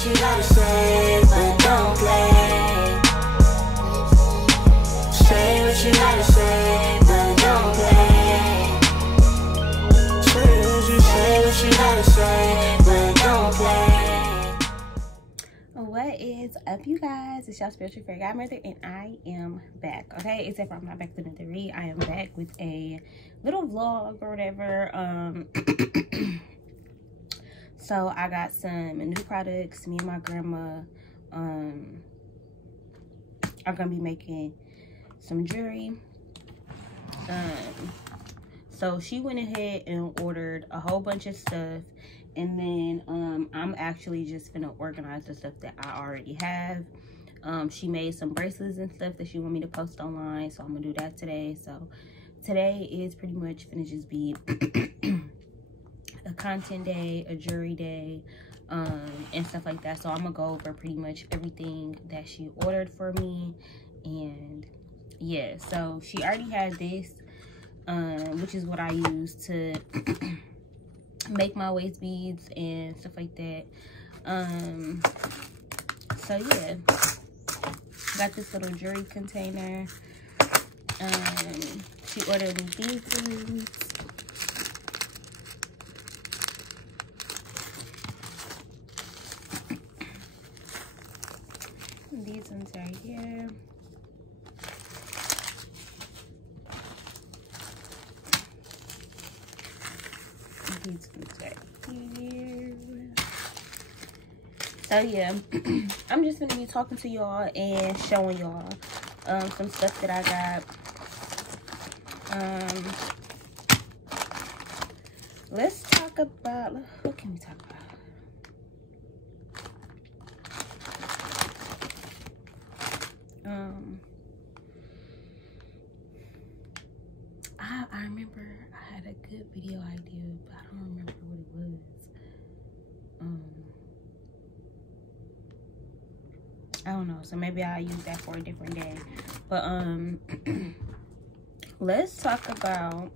what you gotta say, but don't play. Say what you gotta say, but don't play. Say what you gotta say, but don't play. What is up, you guys? It's your spiritual fairy godmother, and I am back. Okay, except for I'm not back with another read. I am back with a little vlog or whatever. So I got some new products. Me and my grandma are gonna be making some jewelry. So she went ahead and ordered a whole bunch of stuff, and then I'm actually just gonna organize the stuff that I already have. She made some bracelets and stuff that she want me to post online, so I'm gonna do that today. So today is pretty much gonna just be a content day, a jewelry day, and stuff like that. So I'm gonna go over pretty much everything that she ordered for me. And yeah, so she already had this, which is what I use to make my waist beads and stuff like that. So yeah, got this little jewelry container. She ordered me these ones. These ones right here. These ones right here. So yeah, I'm just gonna be talking to y'all and showing y'all some stuff that I got. Let's talk about, what can we talk about? I remember I had a good video idea, but I don't remember what it was. I don't know, so maybe I'll use that for a different day. But let's talk about,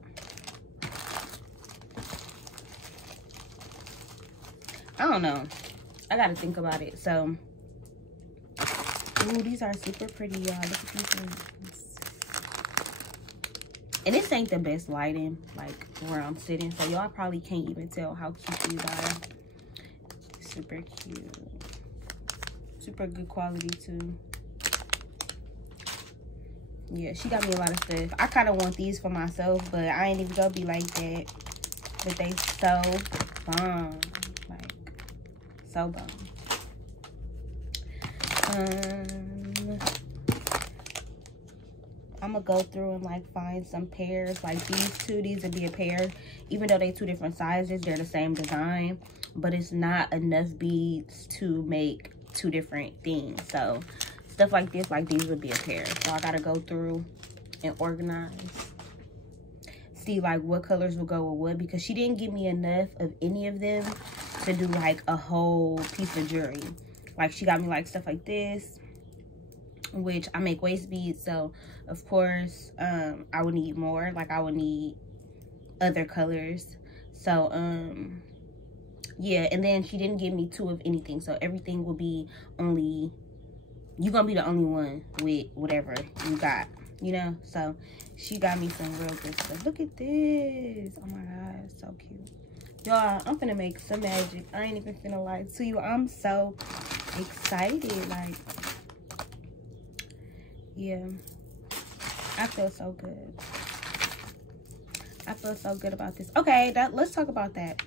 I don't know, I gotta think about it. So ooh, these are super pretty, y'all. Look at these ones. And this ain't the best lighting, like where I'm sitting, so y'all probably can't even tell how cute these are. Super cute. Super good quality too. Yeah, she got me a lot of stuff. I kind of want these for myself, but I ain't even gonna be like that. But they so bomb. Like, so bomb. I'm gonna go through and like find some pairs. Like these would be a pair. Even though they're two different sizes, they're the same design, but it's not enough beads to make two different things. So stuff like this, like these would be a pair. So I gotta go through and organize, see like what colors will go with what, because she didn't give me enough of any of them to do like a whole piece of jewelry. Like she got me like stuff like this, which I make waist beads, so of course I would need more. Like I would need other colors. So yeah, and then she didn't give me two of anything, so everything will be only, you're gonna be the only one with whatever you got, you know. So she got me some real good stuff. Look at this. Oh my god, so cute, y'all. I'm finna make some magic. I ain't even finna lie to you. I'm so excited. Like, yeah, I feel so good. I feel so good about this. Okay, let's talk about that.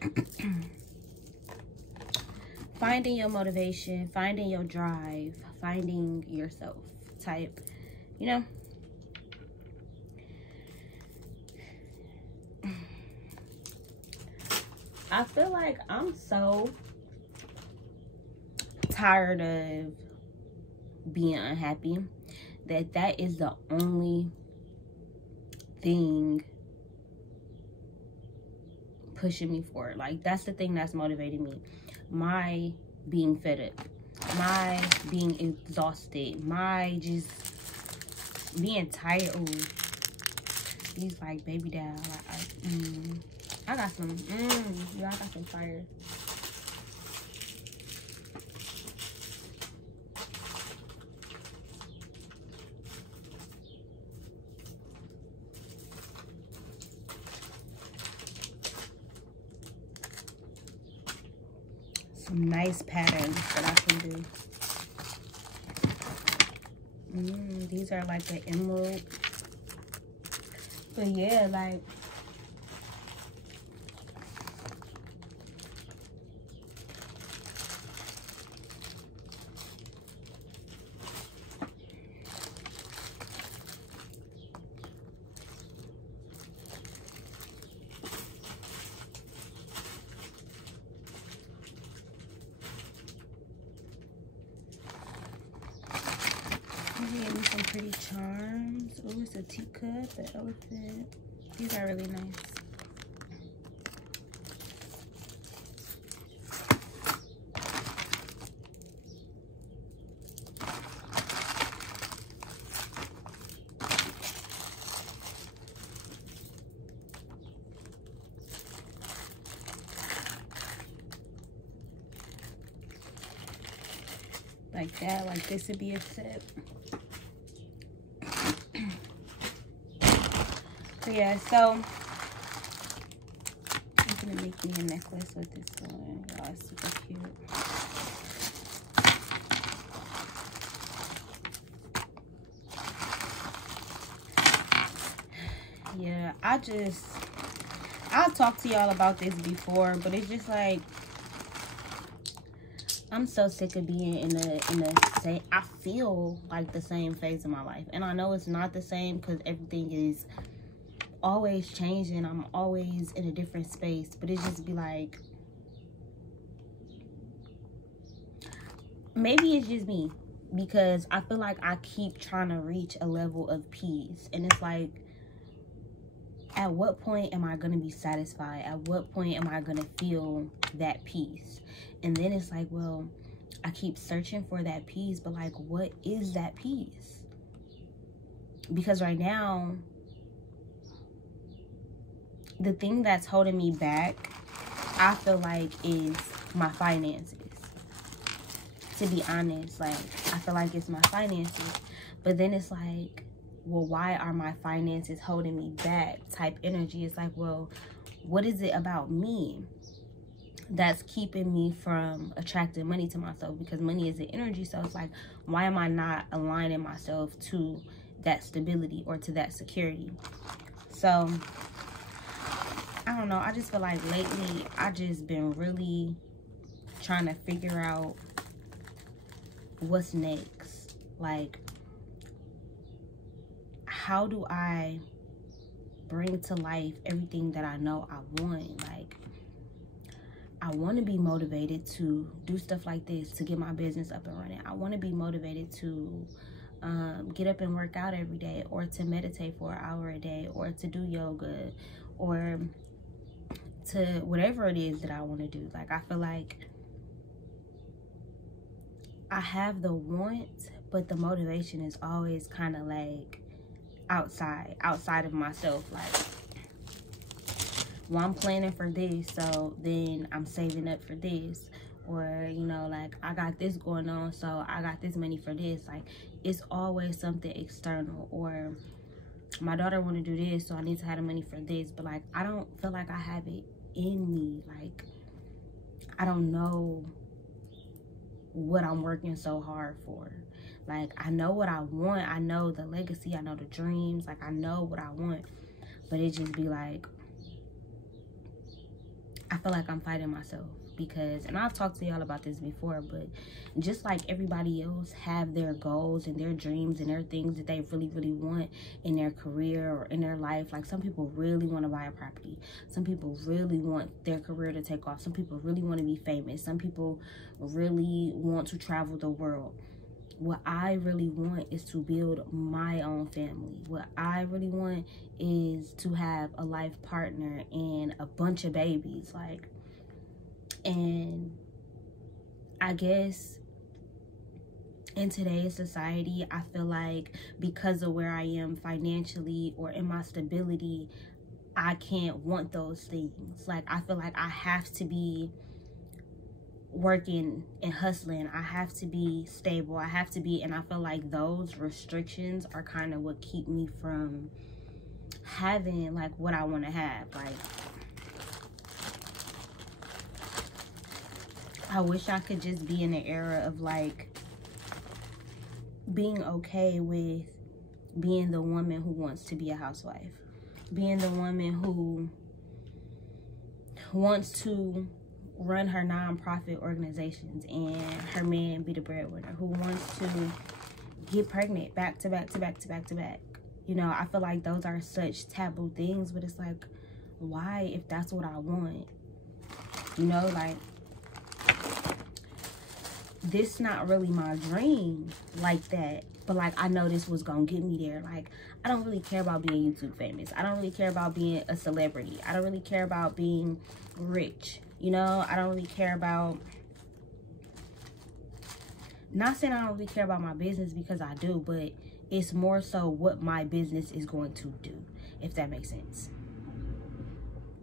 Finding your motivation, finding your drive, finding yourself type, you know. I feel like I'm so tired of being unhappy that is the only thing pushing me forward. Like, that's the thing that's motivating me. My being fed up, my being exhausted, my just being tired. Ooh, these like baby doll. Like, I got some. Yeah, I got some fire. some nice patterns that I can do. These are like the emerald. But yeah, like, getting some pretty charms. Oh, it's a teacup, the elephant. These are really nice. Like that, like this would be a set. So yeah, so I'm gonna make me a necklace with this one. Y'all, it's super cute. Yeah, I've talked to y'all about this before, but it's just like, I'm so sick of being in the same, I feel like the same phase of my life. And I know it's not the same because everything is always changing. I'm always in a different space, but it just be like, maybe it's just me, because I feel like I keep trying to reach a level of peace. And it's like, at what point am I going to be satisfied? At what point am I going to feel that peace? And then it's like, well, I keep searching for that peace, but like, what is that peace? Because right now, the thing that's holding me back, I feel like, is my finances. To be honest, like, I feel like it's my finances. But then it's like, well, why are my finances holding me back type energy? It's like, well, what is it about me that's keeping me from attracting money to myself? Because money is the energy. So it's like, why am I not aligning myself to that stability or to that security? So I don't know. I just feel like lately I just been really trying to figure out what's next. Like, how do I bring to life everything that I know I want? Like, I want to be motivated to do stuff like this, to get my business up and running. I want to be motivated to get up and work out every day, or to meditate for an hour a day, or to do yoga, or to whatever it is that I want to do. Like, I feel like I have the want, but the motivation is always kind of like outside of myself. Like, well, I'm planning for this, so then I'm saving up for this. Or, you know, like, I got this going on, so I got this money for this. Like, it's always something external. Or my daughter want to do this, so I need to have the money for this. But like, I don't feel like I have it in me. Like, I don't know what I'm working so hard for. Like, I know what I want. I know the legacy. I know the dreams. Like, I know what I want. But it just be like, I feel like I'm fighting myself. Because, and I've talked to y'all about this before, but just like everybody else have their goals and their dreams and their things that they really, really want in their career or in their life. Like, some people really want to buy a property. Some people really want their career to take off. Some people really want to be famous. Some people really want to travel the world. What I really want is to build my own family. What I really want is to have a life partner and a bunch of babies. Like, and I guess in today's society, I feel like because of where I am financially or in my stability, I can't want those things. Like, I feel like I have to be working and hustling. I have to be stable. I have to be, and I feel like those restrictions are kind of what keep me from having like what I want to have. Like, I wish I could just be in the era of like being okay with being the woman who wants to be a housewife, being the woman who wants to run her nonprofit organizations and her man be the breadwinner, who wants to get pregnant back to back to back to back to back. You know, I feel like those are such taboo things, but it's like, why, if that's what I want? You know, like, this not really my dream like that, but like, I know this was gonna get me there. Like, I don't really care about being YouTube famous. I don't really care about being a celebrity. I don't really care about being rich. You know, I don't really care about, not saying I don't really care about my business, because I do, but it's more so what my business is going to do, if that makes sense.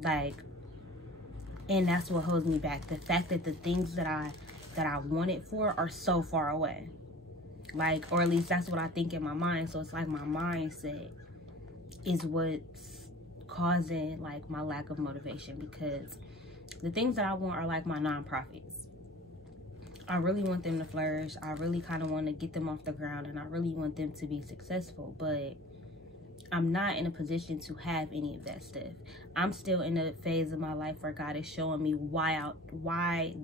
Like, and that's what holds me back. The fact that the things that I wanted for are so far away. Like, or at least that's what I think in my mind. So it's like my mindset is what's causing like my lack of motivation, because the things that I want are like my nonprofits. I really want them to flourish. I really kind of want to get them off the ground, and I really want them to be successful, but I'm not in a position to have any of that stuff. I'm still in a phase of my life where God is showing me why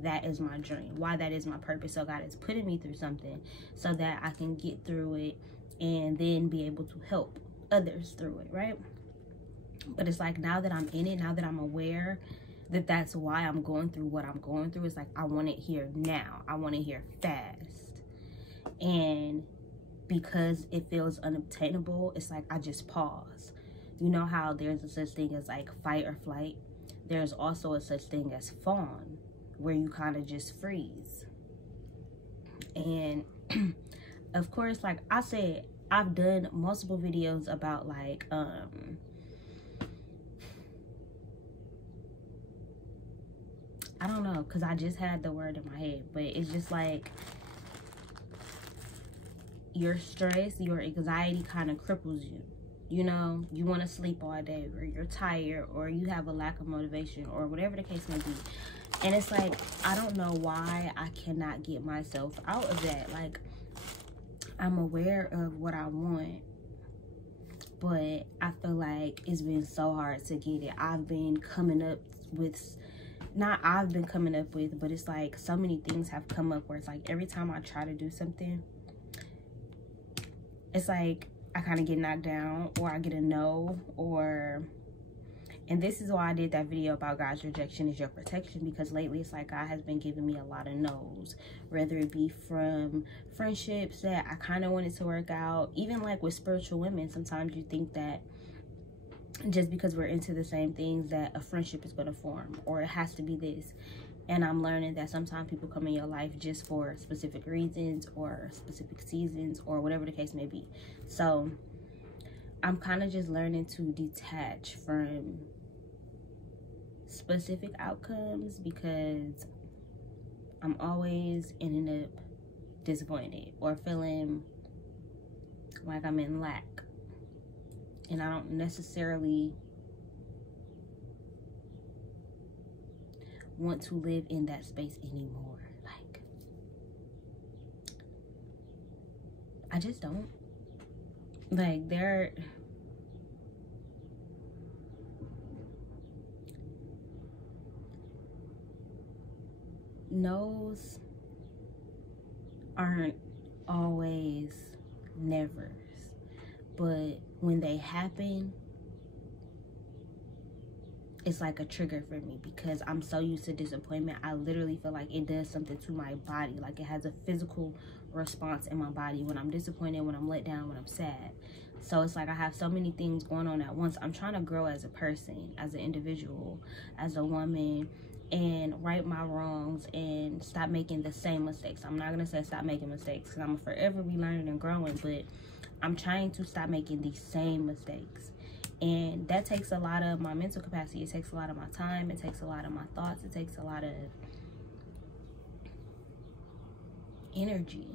that is my dream, why that is my purpose. So God is putting me through something so that I can get through it and then be able to help others through it, right? But it's like, now that I'm in it, now that I'm aware that that's why I'm going through what I'm going through, it's like, I want it here now. I want it here fast. And because it feels unobtainable, it's like I just pause. You know how there's a such thing as like fight or flight? There's also a such thing as fawn, where you kind of just freeze. And of course, like I said, I've done multiple videos about like I don't know, because I just had the word in my head, but it's just like your stress, your anxiety kind of cripples you. You know, you want to sleep all day, or you're tired, or you have a lack of motivation, or whatever the case may be. And it's like, I don't know why I cannot get myself out of that. Like, I'm aware of what I want, but I feel like it's been so hard to get it. I've been coming up with, not I've been coming up with, but it's like so many things have come up where it's like every time I try to do something, it's like I kind of get knocked down, or I get a no, or, and this is why I did that video about God's rejection is your protection, because lately it's like God has been giving me a lot of no's, whether it be from friendships that I kind of wanted to work out, even like with spiritual women. Sometimes you think that just because we're into the same things that a friendship is going to form, or it has to be this. And I'm learning that sometimes people come in your life just for specific reasons or specific seasons or whatever the case may be. So I'm kind of just learning to detach from specific outcomes, because I'm always ending up disappointed or feeling like I'm in lack. And I don't necessarily want to live in that space anymore. Like, I just don't. Like, no's aren't always nevers, but when they happen, it's like a trigger for me, because I'm so used to disappointment. I literally feel like it does something to my body. Like, it has a physical response in my body when I'm disappointed, when I'm let down, when I'm sad. So it's like I have so many things going on at once. I'm trying to grow as a person, as an individual, as a woman, and right my wrongs and stop making the same mistakes. I'm not going to say stop making mistakes, because I'm forever be learning and growing, but I'm trying to stop making these same mistakes. And that takes a lot of my mental capacity. It takes a lot of my time. It takes a lot of my thoughts. It takes a lot of energy.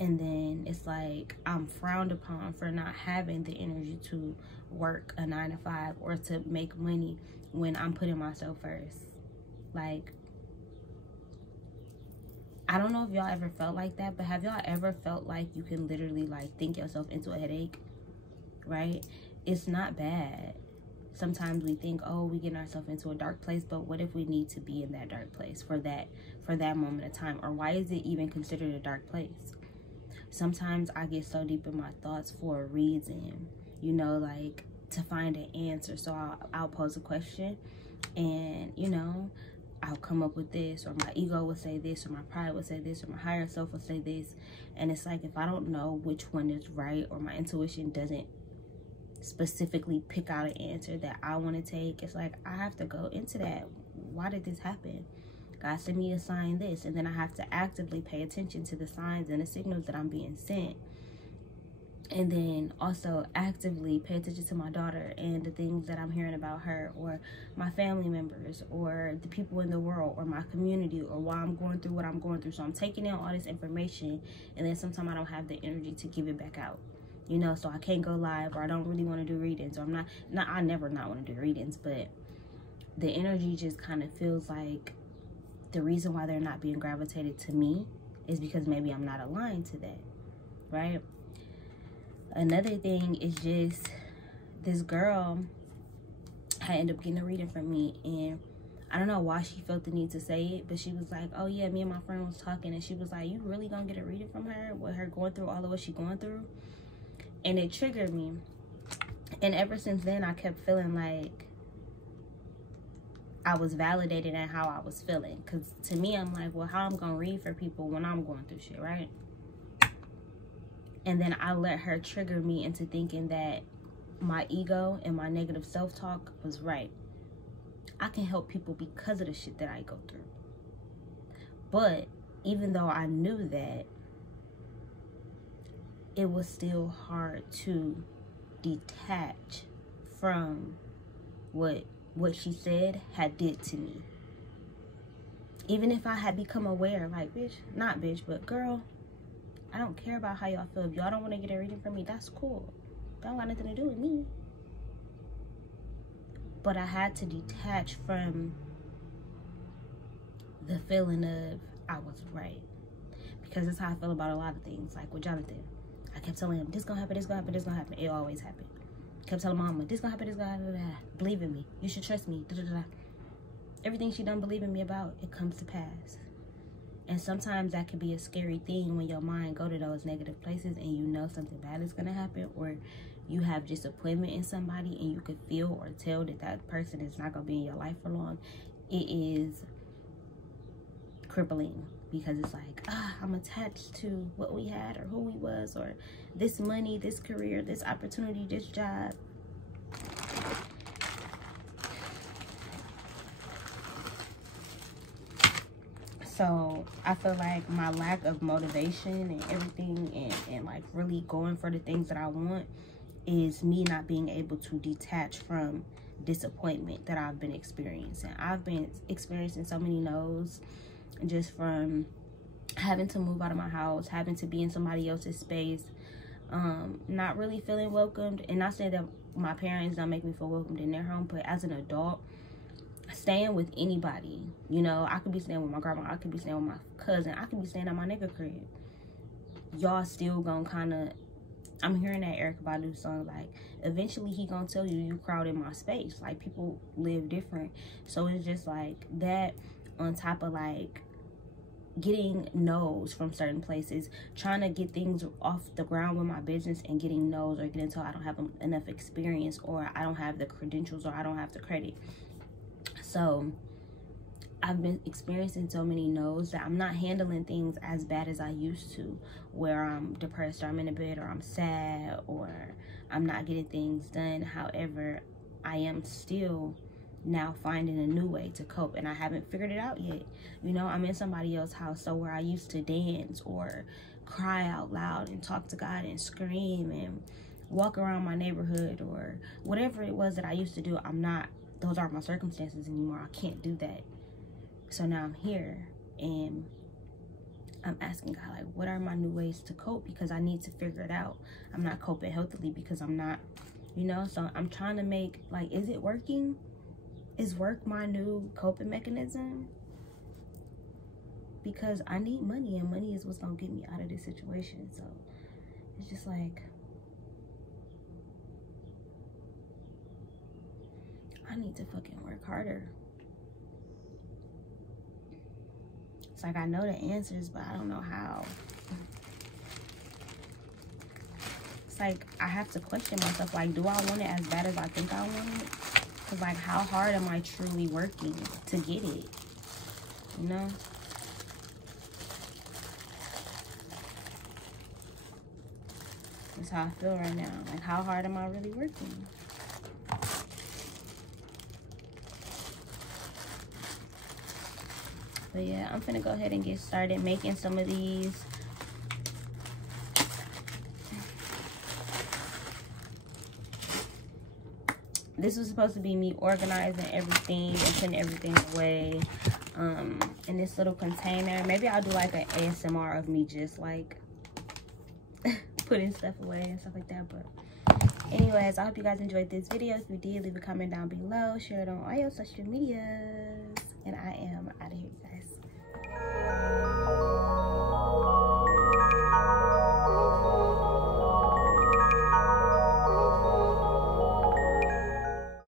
And then it's like I'm frowned upon for not having the energy to work a 9-to-5 or to make money when I'm putting myself first. Like, I don't know if y'all ever felt like that, but have y'all ever felt like you can literally like think yourself into a headache, right? It's not bad. Sometimes we think, oh, we get ourselves into a dark place, but what if we need to be in that dark place for that moment of time? Or why is it even considered a dark place? Sometimes I get so deep in my thoughts for a reason, you know, like to find an answer. So I'll pose a question and, you know, I'll come up with this, or my ego will say this, or my pride will say this, or my higher self will say this. And it's like, if I don't know which one is right, or my intuition doesn't specifically pick out an answer that I want to take, it's like I have to go into that. Why did this happen? God sent me a sign this, and then I have to actively pay attention to the signs and the signals that I'm being sent. And then also actively pay attention to my daughter and the things that I'm hearing about her, or my family members, or the people in the world, or my community, or why I'm going through what I'm going through. So I'm taking in all this information, and then sometimes I don't have the energy to give it back out, you know. So I can't go live, or I don't really want to do readings, or I never not want to do readings, but the energy just kind of feels like the reason why they're not being gravitated to me is because maybe I'm not aligned to that, right? Another thing is just this girl, I ended up getting a reading from me, and I don't know why she felt the need to say it, but she was like, oh yeah, me and my friend was talking, and she was like, you really gonna get a reading from her with her going through all of what she's going through? And it triggered me. And ever since then, I kept feeling like I was validated in how I was feeling. Because to me, I'm like, well, how I'm gonna read for people when I'm going through shit, right? And then I let her trigger me into thinking that my ego and my negative self-talk was right. I can help people because of the shit that I go through. But even though I knew that, it was still hard to detach from what she said had did to me. Even if I had become aware, like, bitch, not bitch, but girl, I don't care about how y'all feel. If y'all don't want to get a reading from me, that's cool. That don't got nothing to do with me. But I had to detach from the feeling of I was right. Because that's how I feel about a lot of things. Like with Jonathan, I kept telling him, this gonna happen, this gonna happen, this gonna happen. It always happened. Kept telling mama, this gonna happen, this gonna happen. Believe in me. You should trust me. Everything she done believe in me about, it comes to pass. And sometimes that could be a scary thing when your mind go to those negative places and you know something bad is going to happen, or you have disappointment in somebody and you could feel or tell that that person is not going to be in your life for long. It is crippling because it's like, I'm attached to what we had or who we was, or this money, this career, this opportunity, this job. So I feel like my lack of motivation and everything, and like really going for the things that I want, is me not being able to detach from disappointment that I've been experiencing. I've been experiencing so many no's just from having to move out of my house, having to be in somebody else's space, not really feeling welcomed. And not saying that my parents don't make me feel welcomed in their home, but as an adult, staying with anybody, you know, I could be staying with my grandma, I could be staying with my cousin, I could be staying at my nigga crib. Y'all still gonna kind of, I'm hearing that Erykah Badu song, like, eventually he gonna tell you, you crowded my space. Like, people live different. So it's just like that, on top of like getting no's from certain places, trying to get things off the ground with my business and getting no's, or getting told I don't have enough experience, or I don't have the credentials, or I don't have the credit. So I've been experiencing so many no's that I'm not handling things as bad as I used to, where I'm depressed, or I'm in a bed, or I'm sad, or I'm not getting things done. However, I am still now finding a new way to cope, and I haven't figured it out yet. You know, I'm in somebody else's house, so where I used to dance or cry out loud and talk to God and scream and walk around my neighborhood, or whatever it was that I used to do, those aren't my circumstances anymore. I can't do that. So now I'm here and I'm asking God, like, what are my new ways to cope? Because I need to figure it out. I'm not coping healthily because I'm not, you know, so I'm trying to make, like, is it working? Is work my new coping mechanism? because I need money, and money is what's gonna get me out of this situation. So it's just like, I need to fucking work harder. It's like, I know the answers, but I don't know how. It's like, I have to question myself, like, do I want it as bad as I think I want it? Because, like, how hard am I truly working to get it? You know? That's how I feel right now. Like, how hard am I really working? But yeah, I'm finna go ahead and get started making some of these. This was supposed to be me organizing everything and putting everything away in this little container. Maybe I'll do like an ASMR of me just like putting stuff away and stuff like that. But anyways, I hope you guys enjoyed this video. If you did, leave a comment down below, share it on all your social medias, and I am out of here, guys.